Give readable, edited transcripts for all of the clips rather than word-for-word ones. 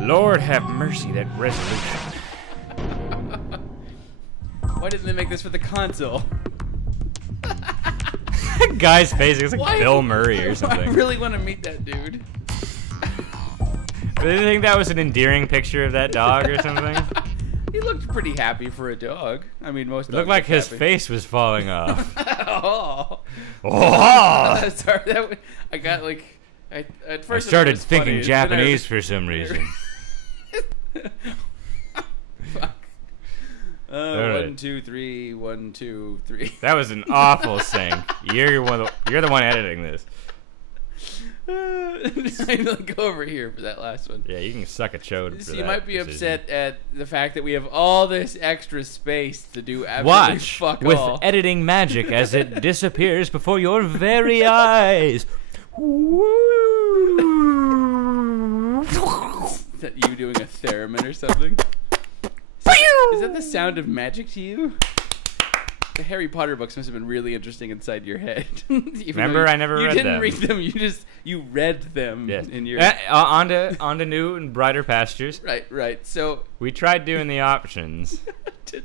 Lord have mercy, that resolution. Why didn't they make this for the console? Guy's face is like Bill Murray or something. I really want to meet that dude. Did you think that was an endearing picture of that dog or something? He looked pretty happy for a dog. I mean, most dogs looked like his happy. face was falling off. Oh. Oh. Sorry, I got like... At first I started thinking Japanese for some reason. Fuck. Right. 1, 2, 3. 1, 2, 3. That was an awful sync. You're the one editing this. Go over here for that last one. Yeah, you can suck a chode for So that. you might be decision. upset at the fact that we have all this extra space to do absolutely fuck with all. editing magic as it disappears before your very eyes. Is that you doing a theremin or something? Is that the sound of magic to you? The Harry Potter books must have been really interesting inside your head. Remember, I never read them. You didn't read them. You read them in your. On to new and brighter pastures. Right. So we tried doing the options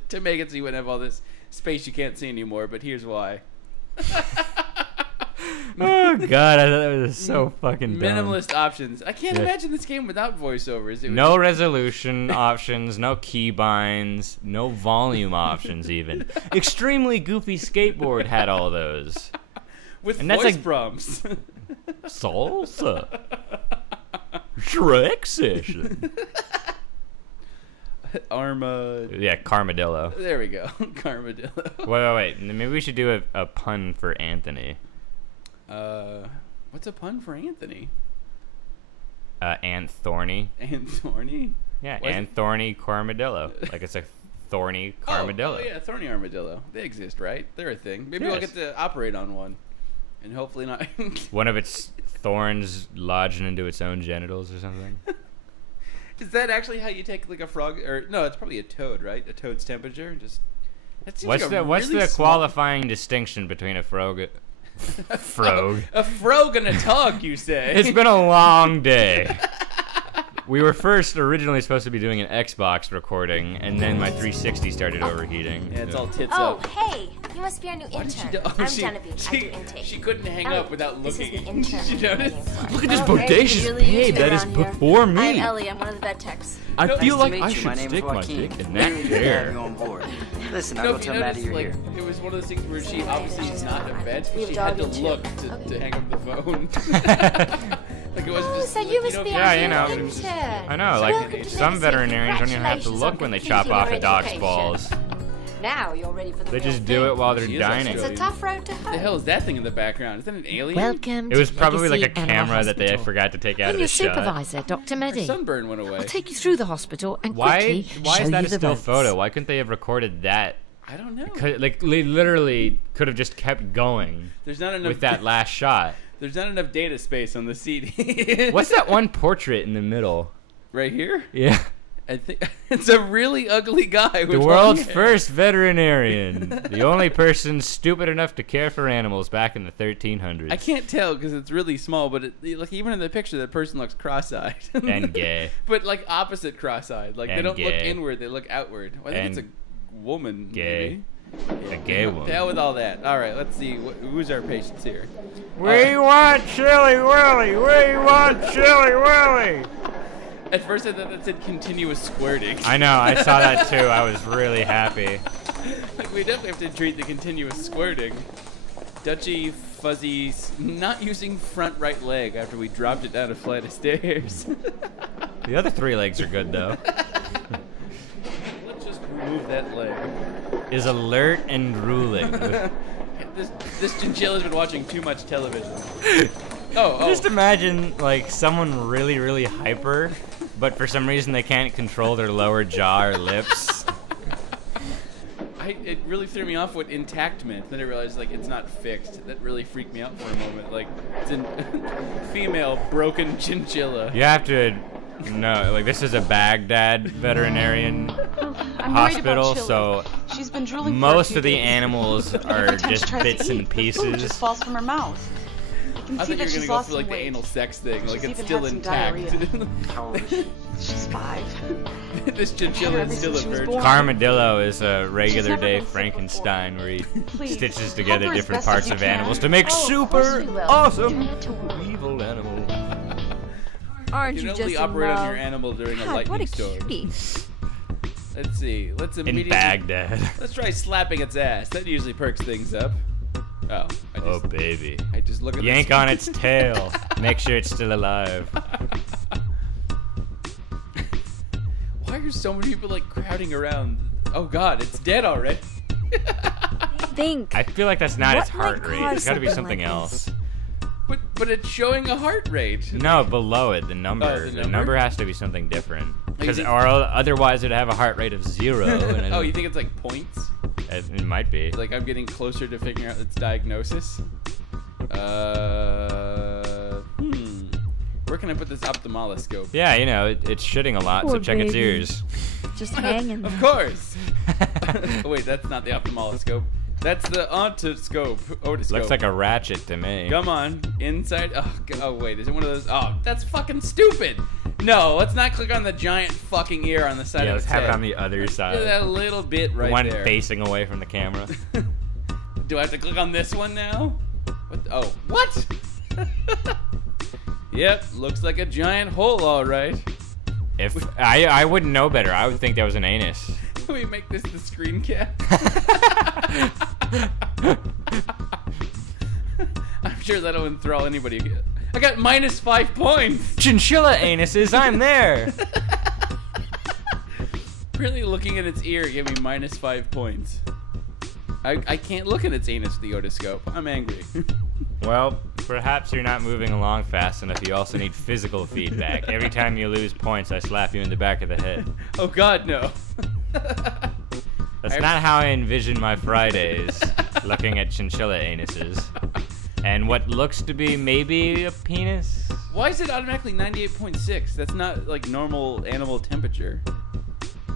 to make it so you wouldn't have all this space you can't see anymore. But here's why. Oh God, I thought that was so fucking dumb. Minimalist options. I can't imagine this game without voiceovers. No resolution options, no keybinds, no volume options even. Extremely Goofy Skateboard had all those. With and that's voice like prompts. Salsa. Shrek session. Yeah, Carmadillo. There we go. Carmadillo. Wait. Maybe we should do a pun for Anthony. What's a pun for Anthony? Anthorny. Anthorny? Yeah, Anthorny Carmadillo. Like it's a thorny Carmadillo. Oh yeah, thorny armadillo. They exist, right? They're a thing. Maybe we'll get to operate on one. And hopefully not. One of its thorns lodging into its own genitals or something. Is that actually how you take like a frog? Or no, it's probably a toad, right? A toad's temperature. Just. What's the qualifying distinction between a frog? Frog. A frog and a tug, you say? It's been a long day. We were first originally supposed to be doing an Xbox recording, and then my 360 started overheating. Yeah, it's all tits up. Oh, hey, you must be our new intern. I'm Genevieve. I do intake. She couldn't hang up without looking. This is the intern. Did you notice? Look at this bodacious babe that is before me. I'm Ellie. I'm one of the vet techs. I feel like I My should name stick is my Joaquin. dick in that Really good to have hair. you on board. Listen, I'll No, go you tell Maddie noticed, you're like, here. it was one of those things where she obviously is not a vet, but We've she had to dogged you. look to hang up the phone. Like it wasn't Oh, just. so you must be our you know. new intern. I know, Welcome like to some Diagnosing. veterinarians don't even have to look when they chop off a dog's Congratulations balls. on completing your education. Now you're ready for the They real just do thing. it while they're She is dining. It's a tough road to hoe. What the hell is that thing in the background? Is that an alien? Welcome It was to probably like a Legacy Animal camera that they Hospital. forgot to take out I'm of your the shot. supervisor, Dr. Her Meddy. sunburn went away. I'll take you through the hospital and Why quickly is show that you a the still ropes. photo? Why couldn't they have recorded that? I don't know. Like they literally could have just kept going There's not enough with that last shot. There's not enough data space on the CD. What's that one portrait in the middle? Right here? Yeah. I think it's a really ugly guy. With The world's long hair. first veterinarian. The only person stupid enough to care for animals back in the 1300s. I can't tell because it's really small, but like even in the picture, that person looks cross-eyed And gay. But like opposite cross-eyed. Like they And don't look gay. inward; they look outward. Well, I think And it's a woman. gay. Maybe. A gay woman. To hell with all that. All right, let's see. Who's our patients here? We want Chili Willy! We want Chili Willy! At first, I thought that said continuous squirting. I know, I saw that too. I was really happy. Like, we definitely have to treat the continuous squirting. Dutchy, fuzzy, not using front right leg after we dropped it down a flight of stairs. The other three legs are good though. Let's just remove that leg. Is alert and ruling. This chinchilla's been watching too much television. Oh. Just imagine like someone really, really hyper, but for some reason they can't control their lower jaw or lips. It really threw me off what intact meant. Then I realized like it's not fixed. That really freaked me out for a moment. Like it's a female broken chinchilla. You have to know, like this is a Baghdad veterinarian. hospital, so She's been drooling for a most few of the days. animals are Every time she just tries to bits and eat, the food pieces. just falls from her mouth. I can I see thought you that were she's gonna go lost for like some the weight. anal sex thing, like She's it's even still had some intact. diarrhea. Oh, she's 5. This chinchilla Ever is still a since she was virgin. born. Carmadillo is a regular never day been sick Frankenstein where he Please, stitches help together her as different best as parts you of can. animals to make Oh, of course super we will. awesome Turn it to a- evil animals. Aren't You you can just only in operate on love? your animal during a God, what lightning a storm. cutie. Let's see. Let's In immediately. Baghdad. Let's try slapping its ass. That usually perks things up. Oh, Oh, baby. I just look at Yank this. on its tail. Make sure it's still alive. Why are so many people like crowding around? Oh God, it's dead already. Think. I feel like that's not What its heart might rate. cause It's gotta be something something like else. But it's showing a heart rate. No, below it, the number. Oh, the the number? number has to be something different. Because think- or otherwise it'd have a heart rate of 0. And Oh, you think it's like points? it might be. Like I'm getting closer to figuring out its diagnosis. Where can I put this ophthalmoscope? Yeah, you know, it's shitting a lot, so Poor check its baby. ears. Just hanging. Of course. Oh, wait, that's not the ophthalmoscope. That's the otoscope. Otoscope. Looks like a ratchet to me. Come on, inside. Oh, wait, is it one of those? Oh, that's fucking stupid. No, let's not click on the giant fucking ear on the side Yeah, of let's its have head. it on the other side. That little bit right the one there. facing away from the camera. Do I have to click on this one now? What? Oh, what? Yep, looks like a giant hole, all right. If I wouldn't know better, I would think that was an anus. Can we make this the screen cap? I'm sure that'll enthrall anybody. I got -5 points. Chinchilla anuses, I'm there. Really looking at its ear gave me -5 points. I can't look at its anus with the otoscope. I'm angry. Well, perhaps you're not moving along fast enough. You also need physical feedback. Every time you lose points, I slap you in the back of the head. Oh God, no. That's not how I envision my Fridays, looking at chinchilla anuses. And what looks to be maybe a penis? Why is it automatically 98.6? That's not like normal animal temperature.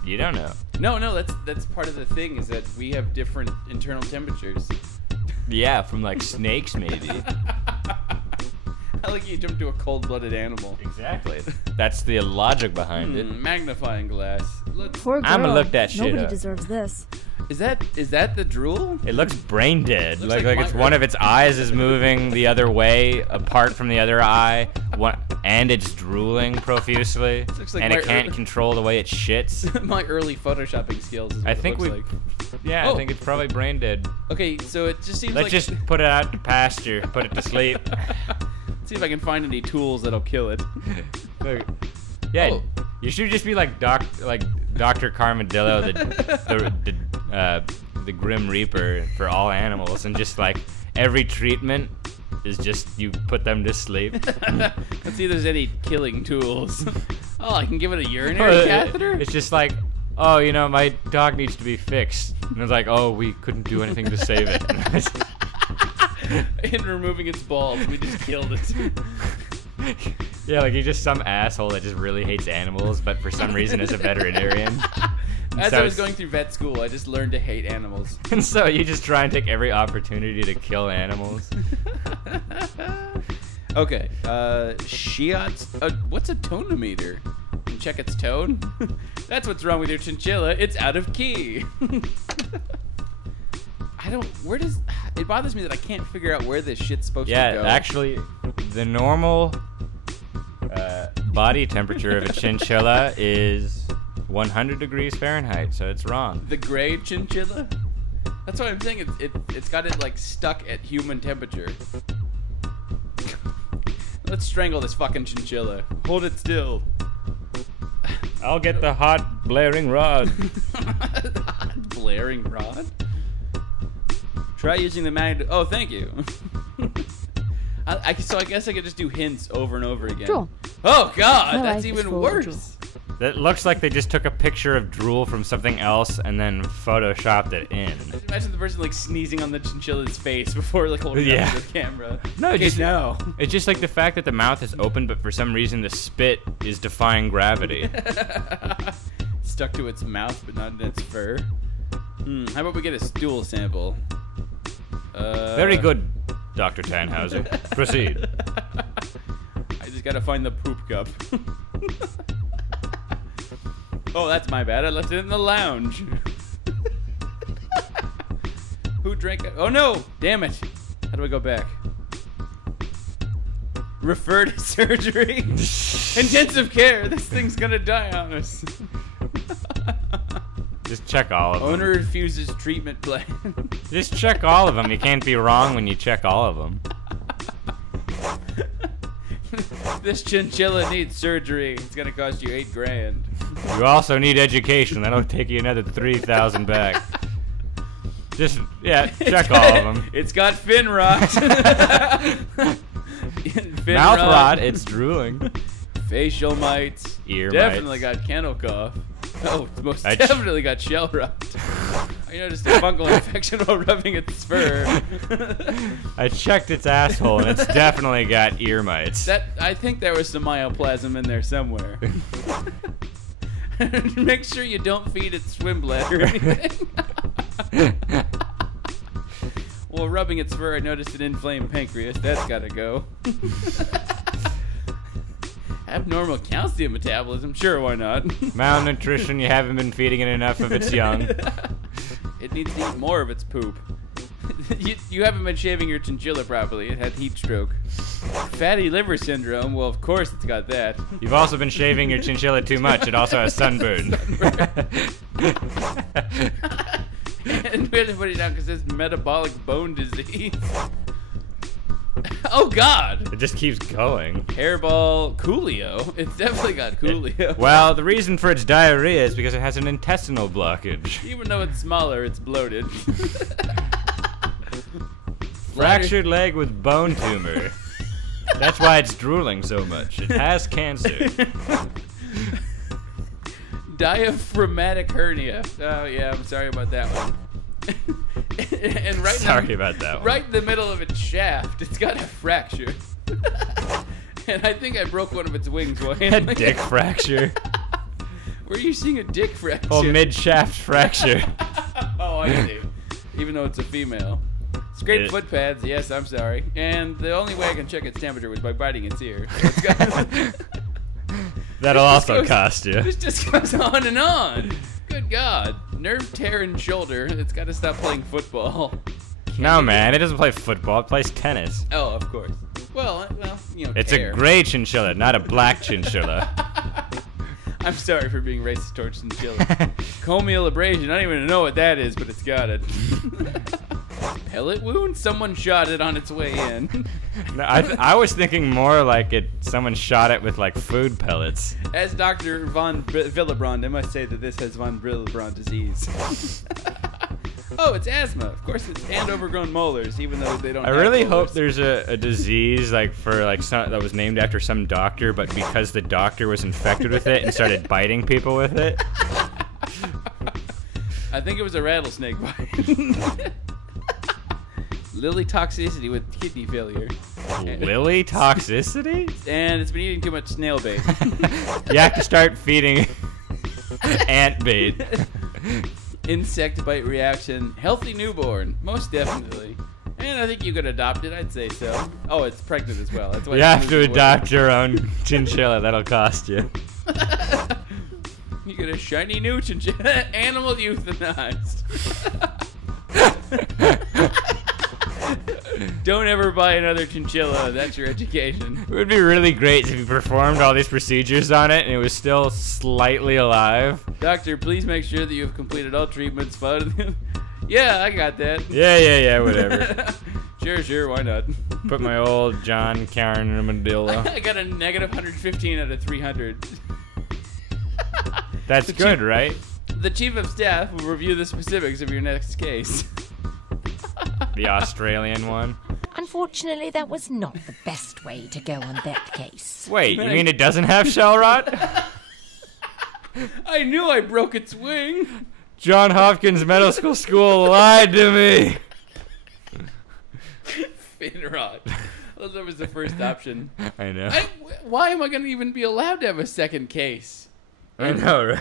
You don't know. No, that's part of the thing is that we have different internal temperatures. Yeah, from like snakes maybe. I like you jumped to a cold-blooded animal. Exactly. That's the logic behind it. Magnifying glass. Poor girl. I'ma look that shit Nobody up. deserves this. Is that the drool? It looks brain dead. Looks Like like it's my- one of its eyes is moving the other way, apart from the other eye, and it's drooling profusely, Looks like and it my can't control the way it shits. My early photoshopping skills is what I think it we, looks like. yeah, Oh. I think it's probably brain dead. Okay, so it just seems Let's like just put it out to pasture, put it to sleep. see if I can find any tools that'll kill it. Look. Yeah, Oh. you should just be like Dr. Carmadillo, the Grim Reaper for all animals, and just like every treatment is just you put them to sleep. Let's see if there's any killing tools. Oh, I can give it a urinary catheter? It's just like, oh, you know, my dog needs to be fixed. And it's like, oh, we couldn't do anything to save it. In removing its balls, we just killed it. Yeah, like you're just some asshole that just really hates animals, but for some reason is a veterinarian. And As so I was it's- going through vet school, I just learned to hate animals. And so you just try and take every opportunity to kill animals. Okay, what's a tonometer? Can you check its tone? That's what's wrong with your chinchilla. It's out of key. It bothers me that I can't figure out where this shit's supposed to go. Yeah, actually, the normal body temperature of a chinchilla is 100 degrees Fahrenheit, so it's wrong. The gray chinchilla? That's what I'm saying. It's got it like stuck at human temperature. Let's strangle this fucking chinchilla. Hold it still. I'll get the hot blaring rod. Blaring rod? Try using the magnet. Oh, thank you. So I guess I could just do hints over and over again. Drool. Oh God, My that's life is even full of worse. That looks like they just took a picture of drool from something else and then photoshopped it in. Just imagine the person like sneezing on the chinchilla's face before like holding it Yeah. up to the camera. No, Okay, just no. It's just like the fact that the mouth is open, but for some reason the spit is defying gravity. stuck to its mouth, but not in its fur. How about we get a stool sample? Very good, Dr. Tannhauser. Proceed. I just gotta find the poop cup. Oh, that's my bad. I left it in the lounge. Who drank it? Oh no! Damn it! How do I go back? Refer to surgery. Intensive care. This thing's gonna die on us. Just check all of them. Owner refuses treatment plan. Just check all of them. You can't be wrong when you check all of them. This chinchilla needs surgery. It's gonna cost you $8 grand. You also need education. That'll take you another 3,000 back. Just, check all of them. It's got fin rot. Fin Mouth rot, it's drooling. Facial mites. Ear definitely mites. got kennel cough. Oh, it's most definitely got shell rot. I noticed a fungal infection while rubbing its fur. I checked its asshole, and it's definitely got ear mites. I think there was some myoplasm in there somewhere. Make sure you don't feed it swim bladder or anything. While rubbing its fur, I noticed an inflamed pancreas. That's gotta go. Abnormal calcium metabolism? Sure, why not? Malnutrition, you haven't been feeding it enough of its young. It needs to eat more of its poop. You haven't been shaving your chinchilla properly. It had heat stroke. Fatty liver syndrome? Well, of course it's got that. You've also been shaving your chinchilla too much. It also has sunburn. And we had to put it down because it's metabolic bone disease. Oh, God. It just keeps going. Hairball Coolio. It's definitely got Coolio. Well, the reason for its diarrhea is because it has an intestinal blockage. Even though it's smaller, it's bloated. Fractured leg with bone tumor. That's why it's drooling so much. It has cancer. Diaphragmatic hernia. Oh, yeah, I'm sorry about that one. And right in the middle of its shaft, it's got a fracture. And I think I broke one of its wings while A handling dick fracture. Where are you seeing a dick fracture? Oh, mid-shaft fracture. Oh, I see. Even though it's a female. Scraped foot pads, yes, I'm sorry. And the only way I can check its temperature was by biting its ear. So That'll also cost you. This just goes on and on. Good God. Nerve tear in shoulder. It's got to stop playing football. No, man, it doesn't play football. It plays tennis. Oh, of course. Well, you know, It's a gray chinchilla, not a black chinchilla. I'm sorry for being racist towards chinchilla. Comial abrasion. I don't even know what that is, but it's got it. Pellet wound? Someone shot it on its way in. No, I was thinking more like someone shot it with like food pellets. As Dr. von Willebrand, I must say that this has von Willebrand disease. Oh, it's asthma. Of course, it's and overgrown molars, even though they don't. I really hope there's a disease like for like that was named after some doctor, but because the doctor was infected with it and started biting people with it. I think it was a rattlesnake bite. Lily toxicity with kidney failure. Lily toxicity? And it's been eating too much snail bait. You have to start feeding ant bait. Insect bite reaction. Healthy newborn. Most definitely. And I think you could adopt it. I'd say so. Oh, it's pregnant as well. That's why you have to adopt your own chinchilla. That'll cost you. You get a shiny new chinchilla. Animal euthanized. Don't ever buy another chinchilla. That's your education. It would be really great if you performed all these procedures on it and it was still slightly alive. Doctor, please make sure that you have completed all treatments. Yeah, I got that. Yeah, whatever. Sure, why not? Put my old John Karen armadillo. I got a negative 115 out of 300. That's good, right? The chief of staff will review the specifics of your next case. The Australian one. Unfortunately, that was not the best way to go on that case. Wait, you mean it doesn't have shell rot? I knew I broke its wing. John Hopkins Medical School lied to me. Fin rot. That was the first option. I know. Why am I going to even be allowed to have a second case? I know, right?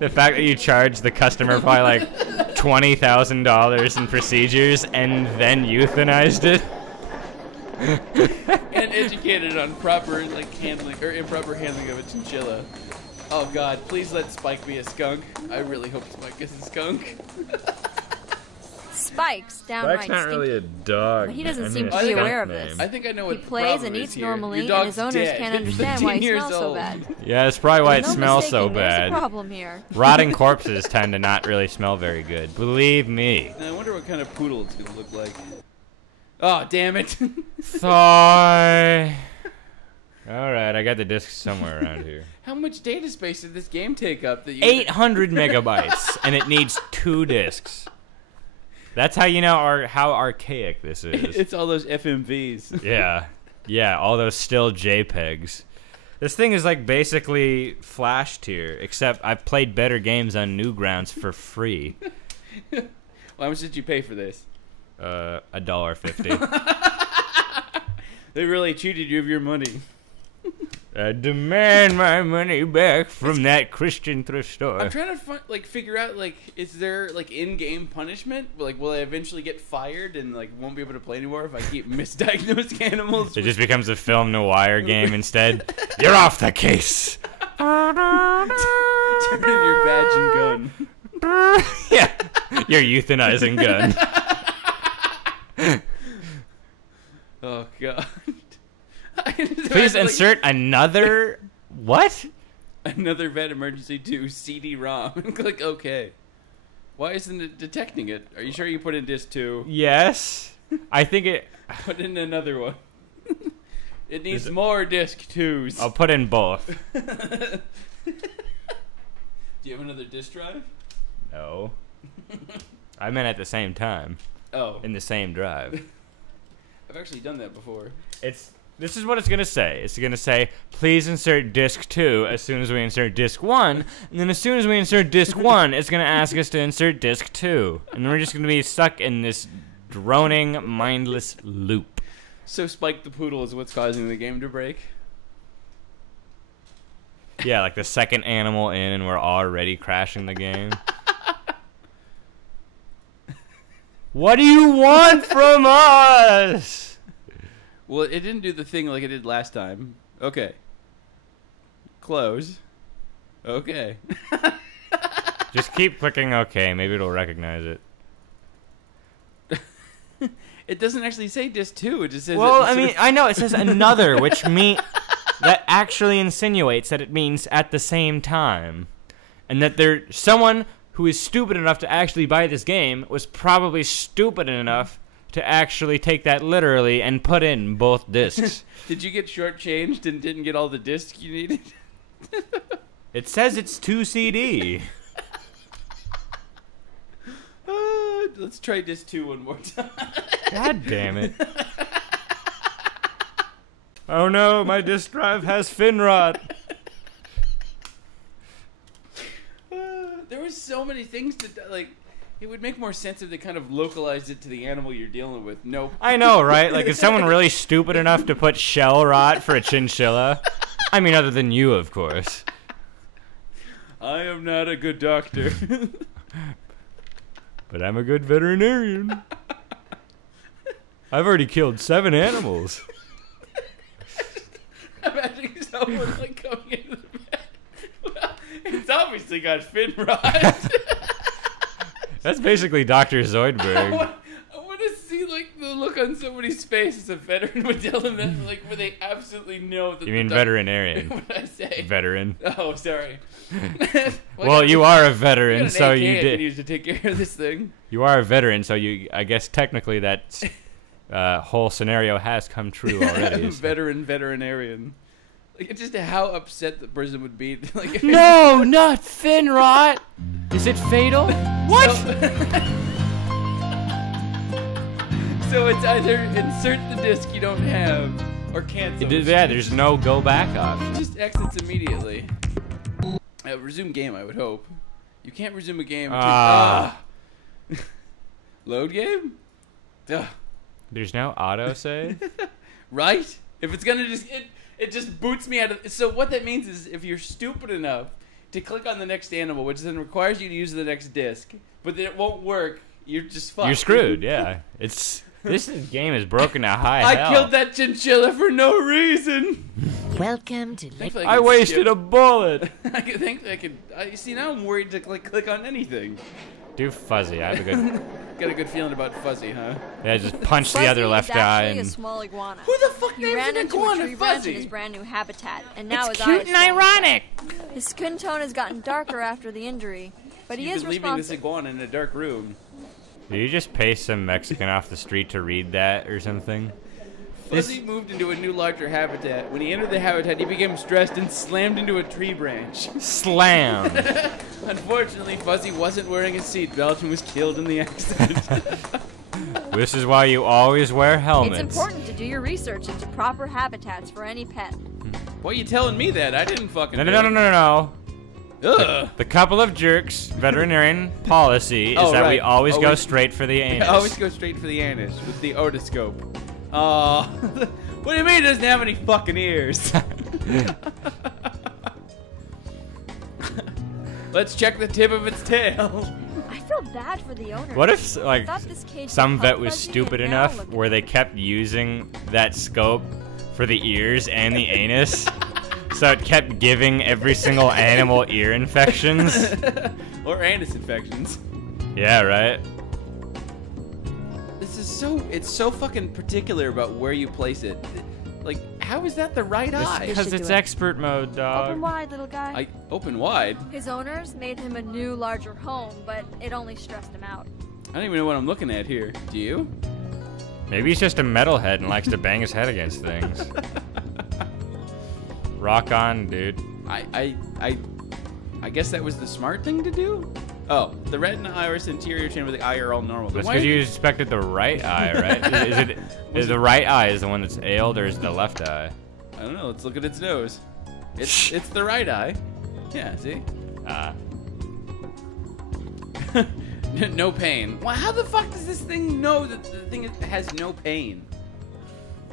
The fact that you charge the customer probably like $20,000 in procedures and then euthanized it. And educated on proper handling or improper handling of a chinchilla. Oh God, please let Spike be a skunk. I really hope Spike is a skunk. Spike's downright Spike's not really a dog. But he doesn't I mean, seem to be aware of name. this. I think I know what He the plays problem and is eats here. normally, Your and his dog's owners dead. can't understand why 15 he years smells so old. bad. Yeah, that's probably why it No smells so mistaking, there's a bad. problem here. Rotting corpses tend to not really smell very good. Believe me. Now, I wonder what kind of poodle it's gonna look like. Oh, damn it! Thigh. All right, I got the disc somewhere around here. How much data space did this game take up? That you 800 megabytes, and it needs 2 discs. That's how you know how archaic this is. It's all those FMVs. Yeah, all those still JPEGs. This thing is like basically Flash tier, except I've played better games on Newgrounds for free. Well, how much did you pay for this? $1.50. They really cheated you of your money. I demand my money back from that Christian thrift store. I'm trying to figure out is there in-game punishment? Will I eventually get fired and won't be able to play anymore if I keep misdiagnosing animals? It just becomes a film noir game instead. You're off the case. Turn in your badge and gun. Yeah, your euthanizing gun. Oh God. Please insert another what? Another Vet Emergency 2 CD-ROM. Click OK. Why isn't it detecting it? Are you sure you put in disc 2? Yes. I think it... Put in another one. It needs more disc 2s. I'll put in both. Do you have another disc drive? No. I meant at the same time. Oh. In the same drive. I've actually done that before. This is what it's going to say. It's going to say, please insert disc 2 as soon as we insert disc 1. And then as soon as we insert disc 1, it's going to ask us to insert disc 2. And we're just going to be stuck in this droning, mindless loop. So Spike the Poodle is what's causing the game to break? Yeah, like the second animal in and we're already crashing the game. What do you want from us? Well, it didn't do the thing like it did last time. Okay. Close. Okay. Just keep clicking OK. Maybe it'll recognize it. It doesn't actually say disc 2. It just says... Well, I mean, I know it says another, which that actually insinuates that it means at the same time. And that someone who is stupid enough to actually buy this game was probably stupid enough to actually take that literally and put in both discs. Did you get shortchanged and didn't get all the discs you needed? It says it's 2 CD. Let's try disc 2 one more time. God damn it. Oh no, my disc drive has fin rot. There were so many things to it would make more sense if they kind of localized it to the animal you're dealing with. Nope. I know, right? Like, is someone really stupid enough to put shell rot for a chinchilla? I mean, other than you, of course. I am not a good doctor. But I'm a good veterinarian. I've already killed 7 animals. Imagine someone coming into the bed. Well, it's obviously got fin rot. That's basically Dr. Zoidberg. I want to see the look on somebody's face as a veteran would tell them that, where they absolutely know that. You mean veterinarian? What did I say? Veteran. Oh, sorry. Well, you are a veteran, so you did. did. Use to take care of this thing. You are a veteran, so I guess technically that whole scenario has come true already. So. Veterinarian. Just how upset the person would be. No, not fin rot. Is it fatal? What? So it's either insert the disc you don't have or cancel. Yeah, there's no go back option. Just exits immediately. Resume game, I would hope. You can't resume a game. Load game? Ugh. There's no autosave? Right? If it's gonna it just boots me out of... So what that means is if you're stupid enough to click on the next animal, which then requires you to use the next disc, but then it won't work. You're just fucked. You're screwed. Yeah, this game is broken to high hell. I killed that chinchilla for no reason. Welcome to. I wasted a bullet. I think I could. See, now I'm worried to click on anything. Do Fuzzy. I have a good. Got a good feeling about Fuzzy, huh? Yeah, just punch the other left eye. Fuzzy is actually a small iguana. Who the fuck names ran an into iguana a tree branch Fuzzy? in his brand new habitat, and now It's his cute eyes and ironic. His skin tone has gotten darker after the injury, but he is You've been leaving this responsive. iguana in a dark room. Did you just pay some Mexican off the street to read that or something? Fuzzy moved into a new larger habitat. When he entered the habitat, he became stressed and slammed into a tree branch. Slam. Unfortunately, Fuzzy wasn't wearing a seatbelt and was killed in the accident. This is why you always wear helmets. It's important to do your research into proper habitats for any pet. Why are you telling me that? I didn't fucking do it. No. Ugh. The couple of jerks veterinarian policy is that we always go straight for the anus. Always go straight for the anus with the otoscope. What do you mean it doesn't have any fucking ears? Let's check the tip of its tail. I feel bad for the owner. What if, like, I thought this cage some would vet help was Fuzzy, stupid and now enough look- where they kept using that scope for the ears and the anus? So it kept giving every single animal ear infections? Or anus infections. Yeah, right? This is it's so fucking particular about where you place it. Like, how is that the right eye? Because should it's do it. expert mode, dog. Open wide, little guy. Open wide? His owners made him a new, larger home, but it only stressed him out. I don't even know what I'm looking at here. Do you? Maybe he's just a metalhead and likes to bang his head against things. Rock on, dude. I guess that was the smart thing to do? Oh, the retina, iris, anterior chamber of the eye are all normal. That's because you expected the right eye, right? Is the right eye is the one that's ailed, or is the left eye? I don't know. Let's look at its nose. It's the right eye. Yeah, see? No pain. Well, how the fuck does this thing know that the thing has no pain?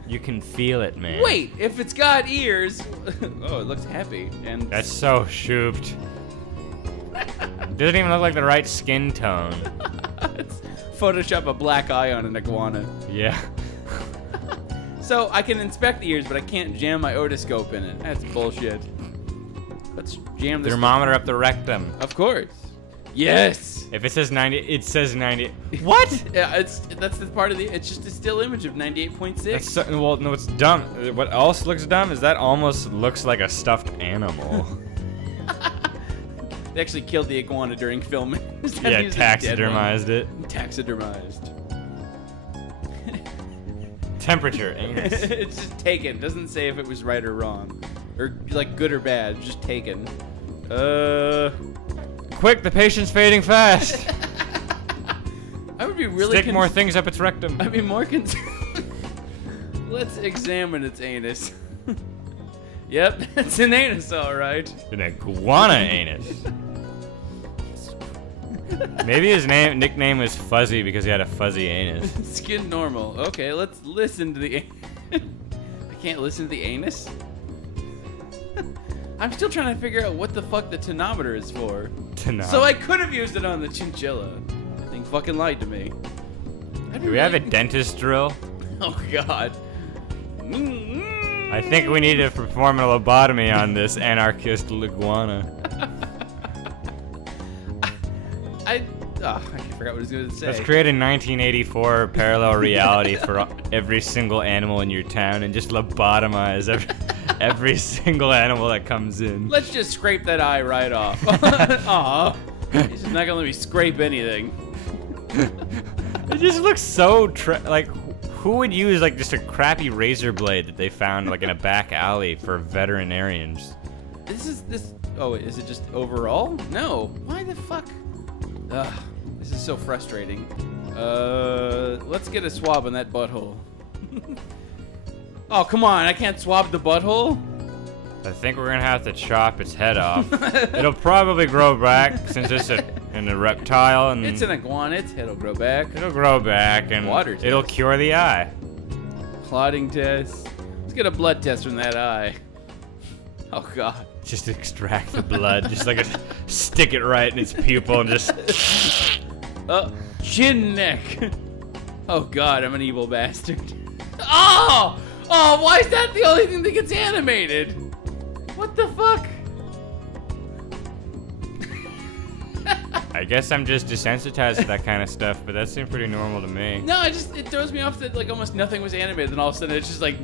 You can feel it, man. Wait, if it's got ears... Oh, it looks happy. And That's so shooped. Doesn't even look like the right skin tone. Let's Photoshop a black eye on an iguana. Yeah. So I can inspect the ears, but I can't jam my otoscope in it. That's bullshit. Let's jam this. Thermometer up the rectum. Of course. Yes. If it says 90, it says 90. What? Yeah, that's the part of the. It's just a still image of 98.6. That's so, well, no, it's dumb. What else looks dumb is that almost looks like a stuffed animal. They actually killed the iguana during filming. Yeah, taxidermized it. Taxidermized. Temperature, anus. It's just taken. Doesn't say if it was right or wrong, or like good or bad. Just taken. Quick, the patient's fading fast. I would be really Stick more things up its rectum. I'd be more concerned. Let's examine its anus. Yep, it's an anus, all right. An iguana anus. Maybe his nickname was Fuzzy because he had a fuzzy anus. Skin normal. Okay, let's listen to the. I can't listen to the anus. I'm still trying to figure out what the fuck the tonometer is for. So I could have used it on the chinchilla. That thing fucking lied to me. Do we have a dentist drill? Oh god. I think we need to perform a lobotomy on this anarchist iguana. I forgot what I was going to say. Let's create a 1984 parallel reality for every single animal in your town and just lobotomize every single animal that comes in. Let's just scrape that eye right off. Aw. He's just not going to let me scrape anything. It just looks so like, who would use like just a crappy razor blade that they found like in a back alley for veterinarians? Oh, is it just overall? No. Why the fuck? Ugh, this is so frustrating. Let's get a swab on that butthole. Oh, come on, I can't swab the butthole? I think we're gonna have to chop its head off. It'll probably grow back since it's a reptile and... It's an iguana, its head will grow back. It'll grow back and it'll cure the eye. Clotting test. Let's get a blood test from that eye. Oh, God. Just extract the blood. Just like stick it right in its pupil and just... Chin neck. Oh god, I'm an evil bastard. Oh! Oh, why is that the only thing that gets animated? What the fuck? I guess I'm just desensitized to that kind of stuff, but that seemed pretty normal to me. No, it throws me off that like almost nothing was animated, and all of a sudden it's just like...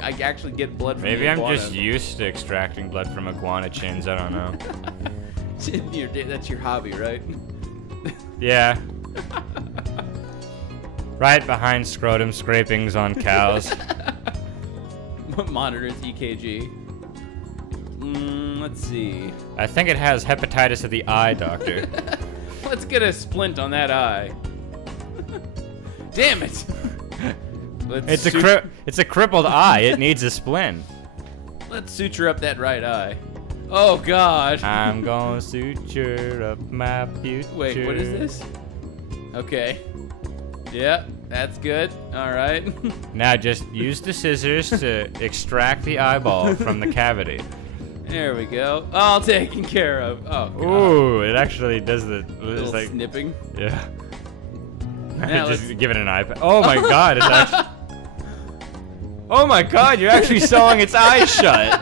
I actually get blood from Maybe the I'm iguana. just used to extracting blood from iguana chins, I don't know. That's your hobby, right? Yeah. Right behind scrotum scrapings on cows. Monitor its EKG. Let's see. I think it has hepatitis of the eye, doctor. Let's get a splint on that eye. Damn it! It's a crippled eye. It needs a splint. Let's suture up that right eye. Oh God! I'm gonna suture up my future. Wait, what is this? Okay. Yeah, that's good. All right. Now just use the scissors to extract the eyeball from the cavity. There we go. All taken care of. Oh God. Ooh, it actually does the Little like snipping. Yeah. Now Just give it an iPad. Oh my God! It's actually. Oh my God! You're actually sewing its eyes shut.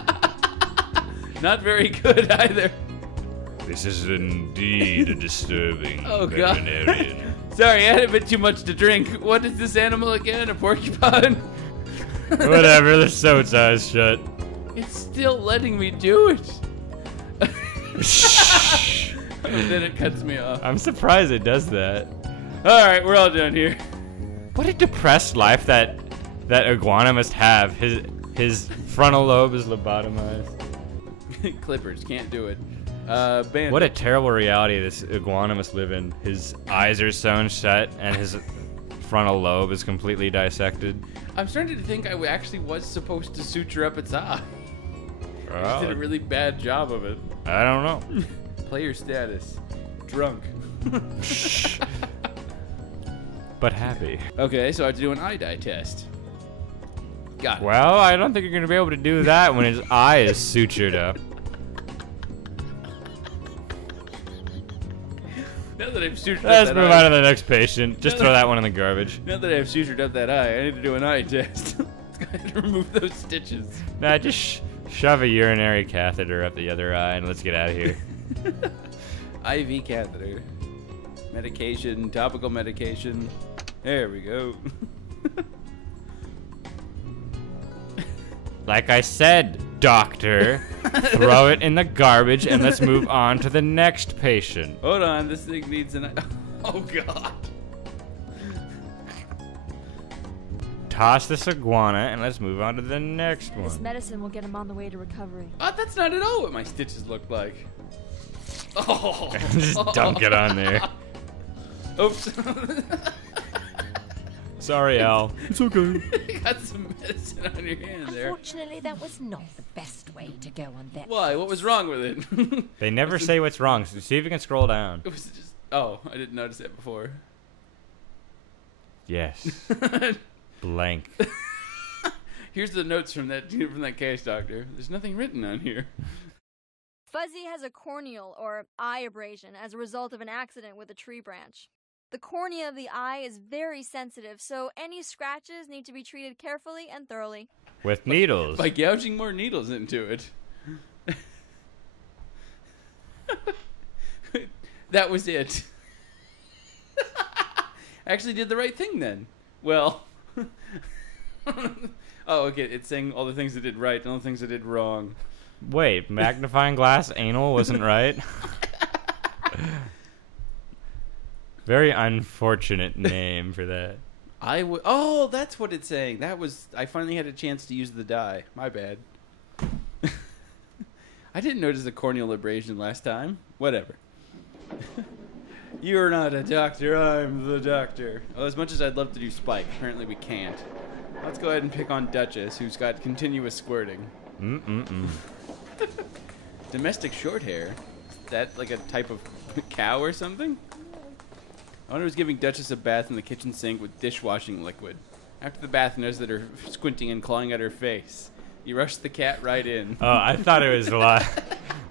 Not very good either. This is indeed a disturbing veterinarian. Sorry, I had a bit too much to drink. What is this animal again? A porcupine? Whatever, let's sew its eyes shut. It's still letting me do it. And then it cuts me off. I'm surprised it does that. Alright, we're all done here. What a depressed life that iguana must have. His frontal lobe is lobotomized. Clippers, can't do it. What a terrible reality this iguana must live in. His eyes are sewn shut and his frontal lobe is completely dissected. I'm starting to think I actually was supposed to suture up its eye. I did a really bad job of it. I don't know. Player status. Drunk. But happy. Okay, so I have to do an eye dye test. Got it. Well, I don't think you're going to be able to do that when his eye is sutured up. Now that I've sutured Let's up move that on to the next patient. Just throw that one in the garbage. Now that I've sutured up that eye, I need to do an eye test. Let's go ahead and remove those stitches. Nah, just shove a urinary catheter up the other eye and let's get out of here. IV catheter. Medication, topical medication. There we go. Like I said, doctor, throw it in the garbage and let's move on to the next patient. Hold on, this thing needs an... Oh, God. Toss this iguana and let's move on to the next one. This medicine will get him on the way to recovery. Oh, that's not at all what my stitches look like. Oh. Just dunk it on there. Oops. Sorry, Al. It's okay. You got some medicine on your hand there. Unfortunately, that was not the best way to go on that. Why? What was wrong with it? They never say what's wrong, so see if you can scroll down. It was just... Oh, I didn't notice that before. Yes. Blank. Here's the notes from that case, doctor. There's nothing written on here. Fuzzy has a corneal or eye abrasion as a result of an accident with a tree branch. The cornea of the eye is very sensitive, so any scratches need to be treated carefully and thoroughly. With needles. By gouging more needles into it. That was it. Actually did the right thing then. Well. Oh, okay. It's saying all the things it did right and all the things it did wrong. Wait, magnifying glass anal wasn't right? Very unfortunate name for that. Oh, that's what it's saying. That was... I finally had a chance to use the dye. My bad. I didn't notice the corneal abrasion last time. Whatever. You're not a doctor. I'm the doctor. Oh, as much as I'd love to do Spike, apparently we can't. Let's go ahead and pick on Duchess, who's got continuous squirting. Domestic short hair? Is that like a type of cow or something? I wonder who's giving Duchess a bath in the kitchen sink with dishwashing liquid. After the bath, knows that her squinting and clawing at her face. You rushed the cat right in. Oh, I thought it was a lot.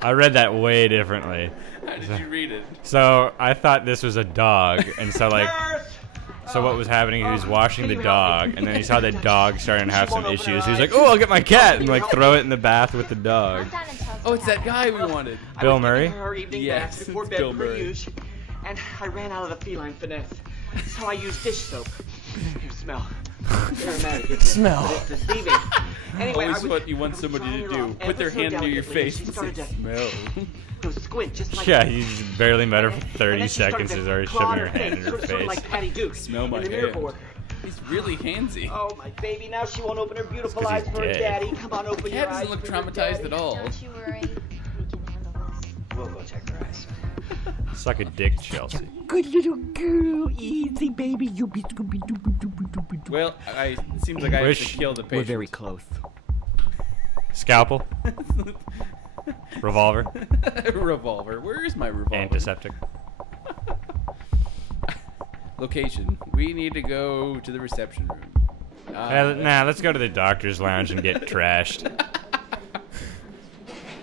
I read that way differently. How did you read it? So I thought this was a dog, and so like, so what was happening? He was washing the dog, and then he saw the dog starting to have some issues. He was like, "Oh, I'll get my cat," and like throw it in the bath with the dog. Oh, it's that guy we wanted. Bill Murray? Yes, it's Bill Murray. And I ran out of the feline finesse, so I used dish soap. Here, smell. Smell. It's deceiving. Anyway, Always what you want somebody to do. Put their hand near your face and say, smell. Squint, just like Yeah, you just barely met her for 30 seconds. She's already shoving her hand in her face. Like Patty Duke. Smell my hand. He's really handsy. Oh, my baby, now she won't open her beautiful 'cause eyes he's for her dead. daddy. Come on, open your Cat eyes. doesn't look for your traumatized daddy. at all. Don't you worry. We can handle this. We'll go check her eyes. Suck a dick, Chelsea. Good little girl, easy baby, you be Scooby-Doo. Well, it seems like I have to kill the patient. We're very close. Scalpel. Revolver. Revolver. Where is my revolver? Antiseptic. Location. We need to go to the reception room. Nah, let's go to the doctor's lounge and get trashed.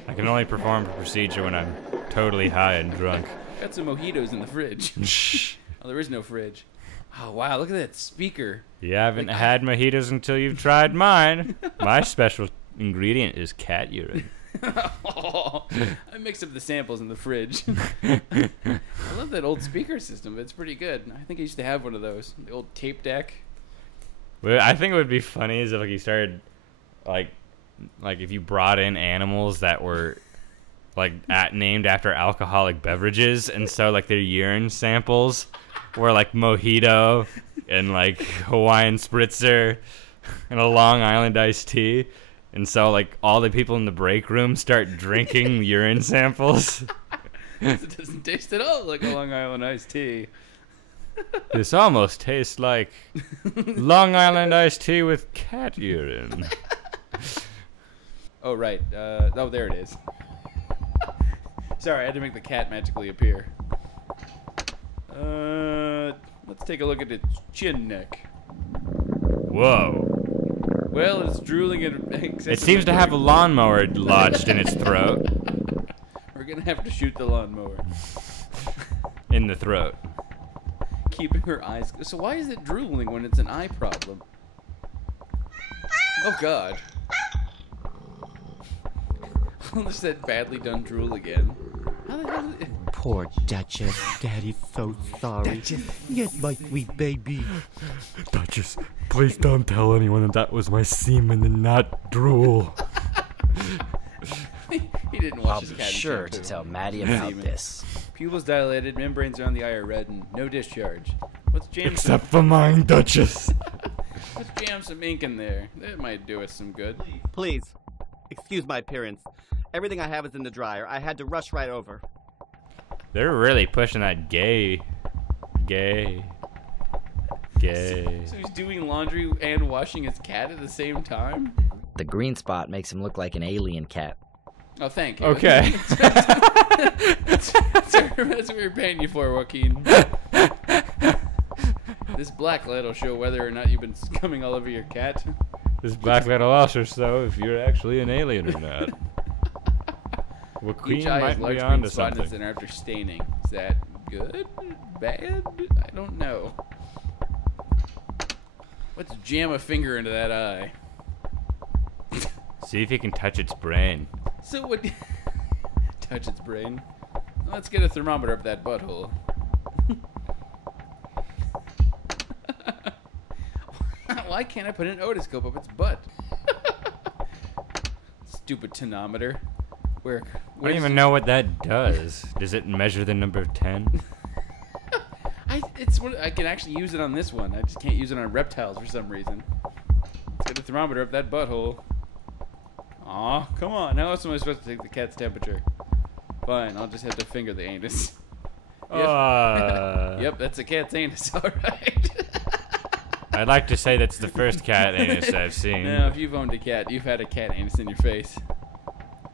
I can only perform a procedure when I'm totally high and drunk. Got some mojitos in the fridge. Oh, there is no fridge. Oh, wow, look at that speaker. You haven't had mojitos until you've tried mine. My special ingredient is cat urine. Oh, I mixed up the samples in the fridge. I love that old speaker system. It's pretty good. I think I used to have one of those. The old tape deck. Well, I think it would be funny is if like you started, like if you brought in animals that were like named after alcoholic beverages, and so like their urine samples were like mojito and like Hawaiian spritzer and a Long Island iced tea, and so like all the people in the break room start drinking urine samples. It doesn't taste at all like a Long Island iced tea. This almost tastes like Long Island iced tea with cat urine. Oh, right. Oh, there it is. Sorry, I had to make the cat magically appear. Let's take a look at its chin neck. Whoa. Well, it's drooling and It seems to have a lawnmower lodged in its throat. We're gonna have to shoot the lawnmower. In the throat. Keeping her eyes. So why is it drooling when it's an eye problem? Oh God. Almost that badly done drool again. How the hell did it... Poor Duchess. Daddy's so sorry. Duchess. Yes, my sweet baby. Duchess, please don't tell anyone that was my semen and not drool. He didn't watch his cat. I'll be sure to tell Maddie about this. Pupils dilated, membranes around the eye are red, and no discharge. Let's jam Except for mine, Duchess. Let's jam some ink in there. That might do us some good. Please, excuse my appearance. Everything I have is in the dryer. I had to rush right over. They're really pushing that gay. So he's doing laundry and washing his cat at the same time? The green spot makes him look like an alien cat. Oh, thank you. Okay. That's what we're paying you for, Joaquin. This black light will show whether or not you've been scumming all over your cat. This black light will also show if you're actually an alien or not. Each Joaquin eye might has large be green onto spot in the something. center after staining. Is that good? Bad? I don't know. Let's jam a finger into that eye. See if you can touch its brain. So what? Touch its brain. Let's get a thermometer up that butthole. Why can't I put an otoscope up its butt? Stupid tonometer. I don't even know what that does. Does it measure the number 10? I can actually use it on this one. I just can't use it on reptiles for some reason. Let's get a thermometer up that butthole. Aw, come on. How else am I supposed to take the cat's temperature? Fine, I'll just have to finger the anus. Yep, yep, that's a cat's anus, alright. I'd like to say that's the first cat anus I've seen. No, if you've owned a cat, you've had a cat anus in your face.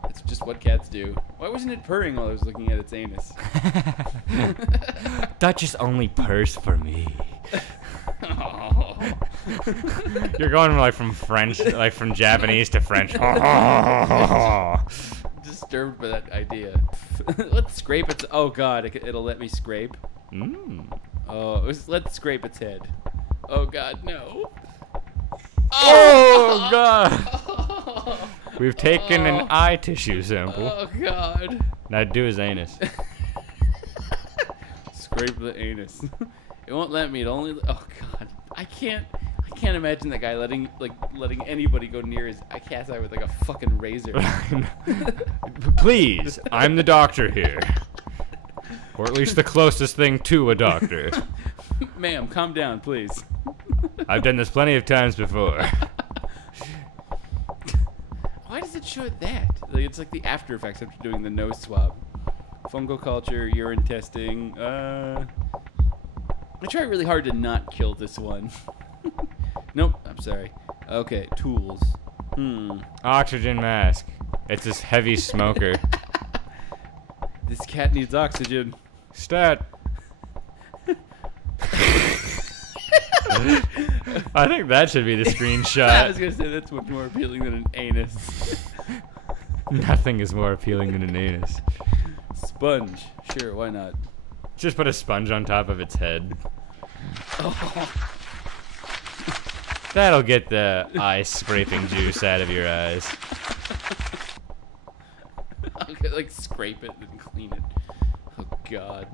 That's just what cats do. Why wasn't it purring while I was looking at its anus? Duchess only purrs for me. Oh, You're going like from French, like from Japanese to French. Disturbed by that idea. Let's scrape its. Oh God, it'll let me scrape. Oh, let's scrape its head. Oh God, no. Oh God. We've taken an eye tissue sample. Oh God. Now do his anus. Scrape the anus. It won't let me. It only. Oh God. I can't imagine that guy letting anybody go near his cat's eye with like a fucking razor. Please, I'm the doctor here, or at least the closest thing to a doctor. Ma'am, calm down, please. I've done this plenty of times before. Why does it show that? Like, it's like the after effects after doing the nose swab. Fungal culture, urine testing. I try really hard to not kill this one. Nope, I'm sorry. Okay, tools. Oxygen mask. It's this heavy smoker. This cat needs oxygen. Stat. I think that should be the screenshot. I was gonna say that's much more appealing than an anus. Nothing is more appealing than an anus. Sponge. Sure, why not? Just put a sponge on top of its head. Oh. That'll get the eye scraping juice out of your eyes. Okay, like scrape it and clean it. Oh God.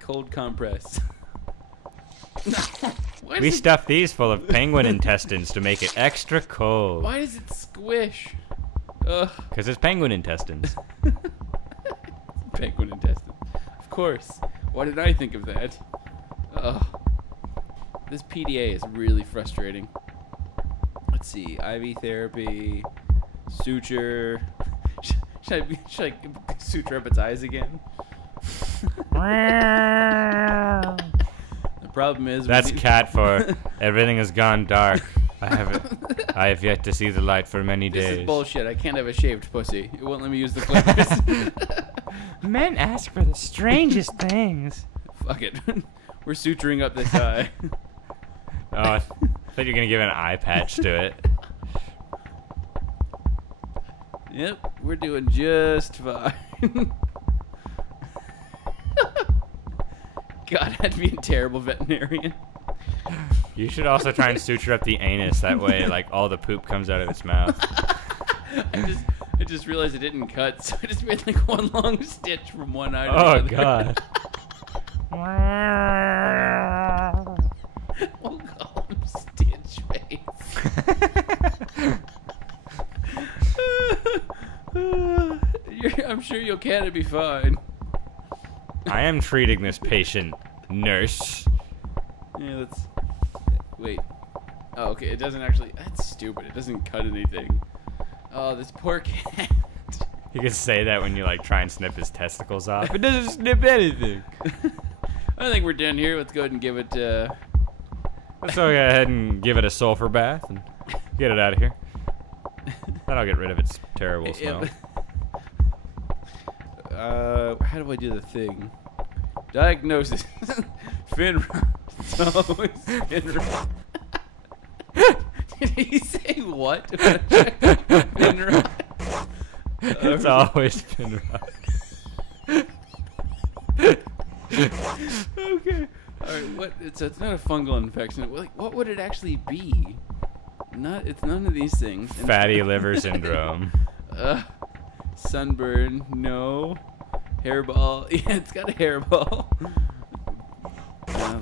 Cold compress. We stuff these full of penguin intestines to make it extra cold. Why does it squish? Because it's penguin intestines. Penguin intestines. Of course. Why did I think of that? Ugh. This PDA is really frustrating. Let's see. IV therapy. Suture. Should I suture up its eyes again? The problem is that's cat for everything has gone dark. I have yet to see the light for many days. This is bullshit. I can't have a shaved pussy. It won't let me use the clippers. Men ask for the strangest things. Fuck it. We're suturing up this eye. Oh, I thought you were gonna give an eye patch to it. Yep, we're doing just fine. God, I'd be a terrible veterinarian. You should also try and suture up the anus. That way, like, all the poop comes out of its mouth. I just realized it didn't cut, so I just made like one long stitch from one eye to the other. Oh God. We'll call him Stitch Face. I'm sure you'll can be fine. I am treating this patient, nurse. Yeah, let's... Wait. Oh, okay, it doesn't actually... That's stupid. It doesn't cut anything. Oh, this poor cat. You can say that when you, like, try and snip his testicles off. It doesn't snip anything. I think we're done here. Let's go ahead and give it, Let's go ahead and give it a sulfur bath and get it out of here. That'll get rid of its terrible smell. How do I do the thing? Diagnosis. Fin rot. Fin rot. Did he say what? Fin rot. It's always fin rot. Okay. Alright, what? It's not a fungal infection. What would it actually be? It's none of these things. Fatty liver syndrome. Sunburn, no. Hairball, yeah, it's got a hairball.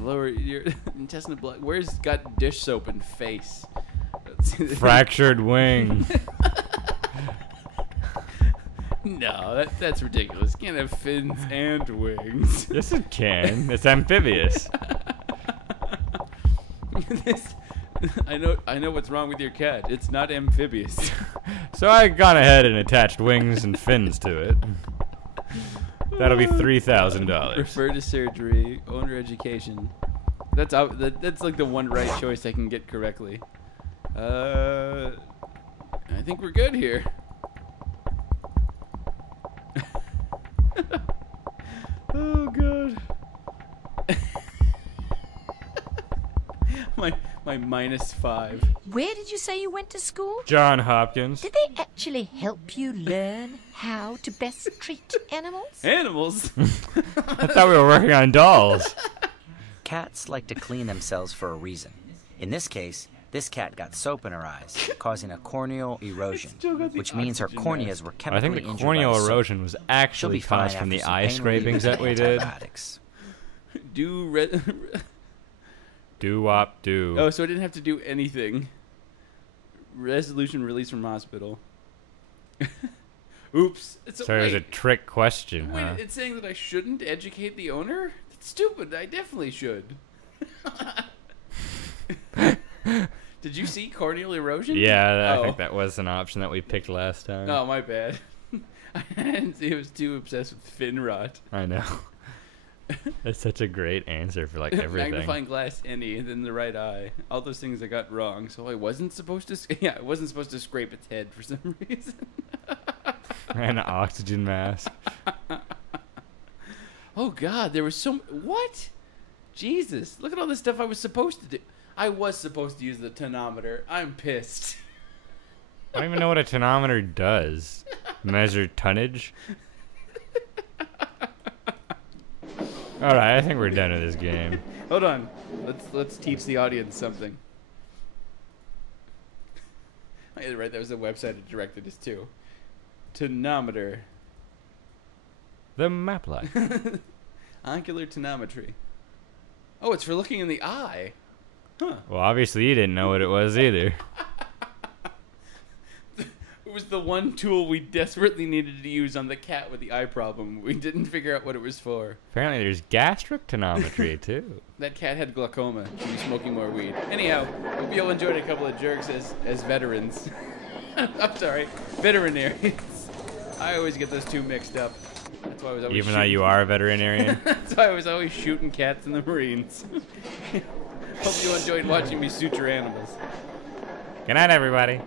Lower your intestinal blood. Where's got dish soap and face? Fractured wing. No, that's ridiculous. You can't have fins and wings. Yes, it can. It's amphibious. I know what's wrong with your cat. It's not amphibious. So I gone ahead and attached wings and fins to it. That'll be $3,000. Refer to surgery. Owner education. That's like the one right choice I can get correctly. I think we're good here. Oh God. my -5. Where did you say you went to school? John Hopkins. Did they actually help you learn how to best treat animals? Animals? I thought we were working on dolls. Cats like to clean themselves for a reason. In this case, this cat got soap in her eyes, causing a corneal erosion, which means her corneas were chemically I think the injured corneal by the soap. erosion was actually caused from the eye scrapings that we did. Do-wop do. Oh, so I didn't have to do anything. Resolution released from hospital. Oops. Sorry, it was a trick question, Wait, huh? it's saying that I shouldn't educate the owner? That's stupid. I definitely should. Did you see corneal erosion? Yeah, I think that was an option that we picked last time. Oh, my bad. I didn't see. I was too obsessed with fin rot. I know. That's such a great answer for like everything. Magnifying glass, any, and then the right eye. All those things I got wrong. So I wasn't supposed to. Yeah, I wasn't supposed to scrape its head for some reason. And an oxygen mask. Oh God, there was so. What? Jesus! Look at all the stuff I was supposed to do. I was supposed to use the tonometer. I'm pissed. I don't even know what a tonometer does. Measure tonnage? Alright, I think we're done with this game. Hold on. Let's teach the audience something. Right, that was the website it directed us to. Tonometer. The map line. Ocular tonometry. Oh, it's for looking in the eye. Huh. Well, obviously you didn't know what it was either. It was the one tool we desperately needed to use on the cat with the eye problem. We didn't figure out what it was for. Apparently there's gastric tonometry, too. That cat had glaucoma. She was smoking more weed. Anyhow, hope you all enjoyed a couple of jerks as veterans. I'm sorry, veterinarians. I always get those two mixed up. That's why I was always Even though you are a veterinarian? That's why I was always shooting cats in the Marines. Hope you enjoyed watching me suture animals. Good night, everybody.